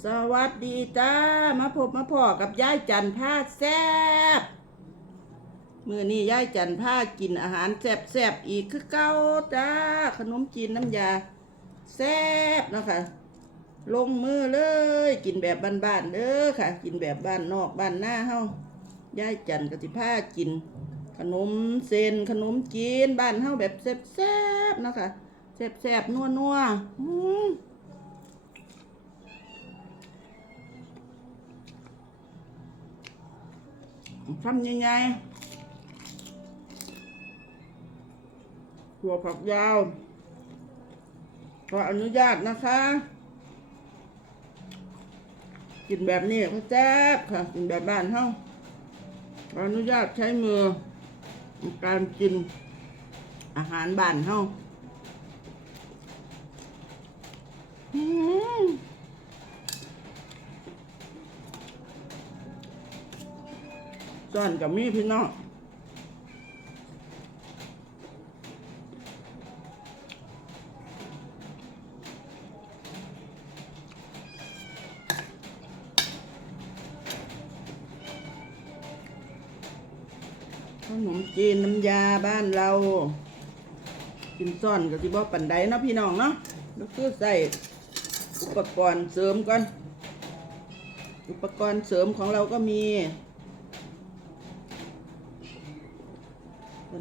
สวัสดีจ้า มาพบมาพ่อกับยายจันผ้าแซบมือนี้ยายจันผ้ากินอาหารแซบแซบอีกคือเก้าจ้า ขนมจีนน้ำยาแซบนะคะลงมือเลย กินแบบบ้านๆเด้อค่ะ กินแบบบ้านนอกบ้านหน้าเฮายายจันกติผ้ากิน ขนมเส้นขนมจีนบ้านเฮาแบบแซบๆนะคะแซบๆนัวๆ ทำยังไงหัวผักยาวขออนุญาตนะคะ กินแบบนี้ก็แซ่บค่ะ กินแบบบ้านเฮาขออนุญาตใช้มือในการกินอาหารบ้านเฮา ซ่อนกับมีพี่น้องขนมจีนน้ำยาบ้านเรา กินซ่อนกับที่บ่ปันไดเนาะพี่น้องเนาะแล้วคือใส่อุปกรณ์เสริมก่อน อุปกรณ์เสริมของเราก็มี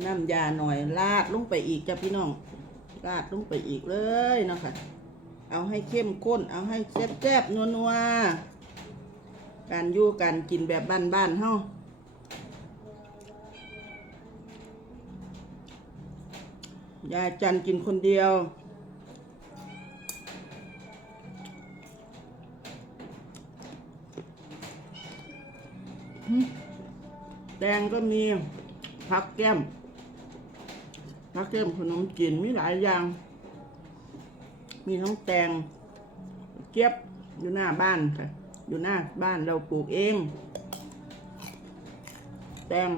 น้ำยาหน่อยลาดลงไปอีกจ้ะพี่น้องลาดลงไปอีกเลยเนาะค่ะ เอาให้เข้มข้น เอาให้แซ่บๆนัวๆการยู่การกินแบบบ้านๆเฮายายจันกินคนเดียวแตงก็มีผักแก้ม ผักแก้มขนมจีนมีหลายอย่าง มีทั้งแตงเกี๊ยบอยู่หน้าบ้านค่ะ อยู่หน้าบ้านเราปลูกเอง แตง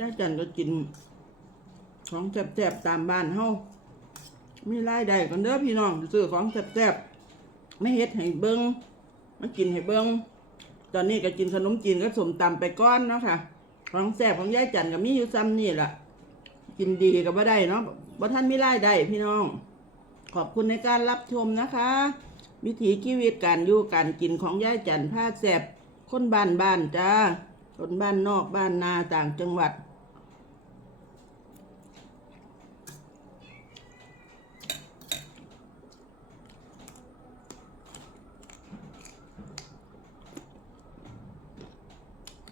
ยายจันก็กิน ของแซ่บๆตามบ้านเฮามีรายได้กันเด้อพี่น้องซื้อของแซ่บๆไม่เฮ็ดให้เบิงมากินให้เบิงตอนนี้ก็กินขนมจีนก็สมตำไปก้อนเนาะค่ะ ของแซ่บของยายจันก็มีอยู่ซ้ำนี่แหละกินดีก็บ่ได้เนาะบ่ท่านไมีรายได้พี่น้อง ขอบคุณในการรับชมนะคะ วิถีชีวิตการอยู่การกินของยายจันผ้าแสบคนบ้านบ้านๆจ้า คนบ้านนอกบ้านนาต่างจังหวัด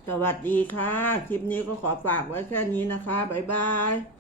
สวัสดีค่ะ คลิปนี้ก็ขอฝากไว้แค่นี้นะคะ บ๊ายบาย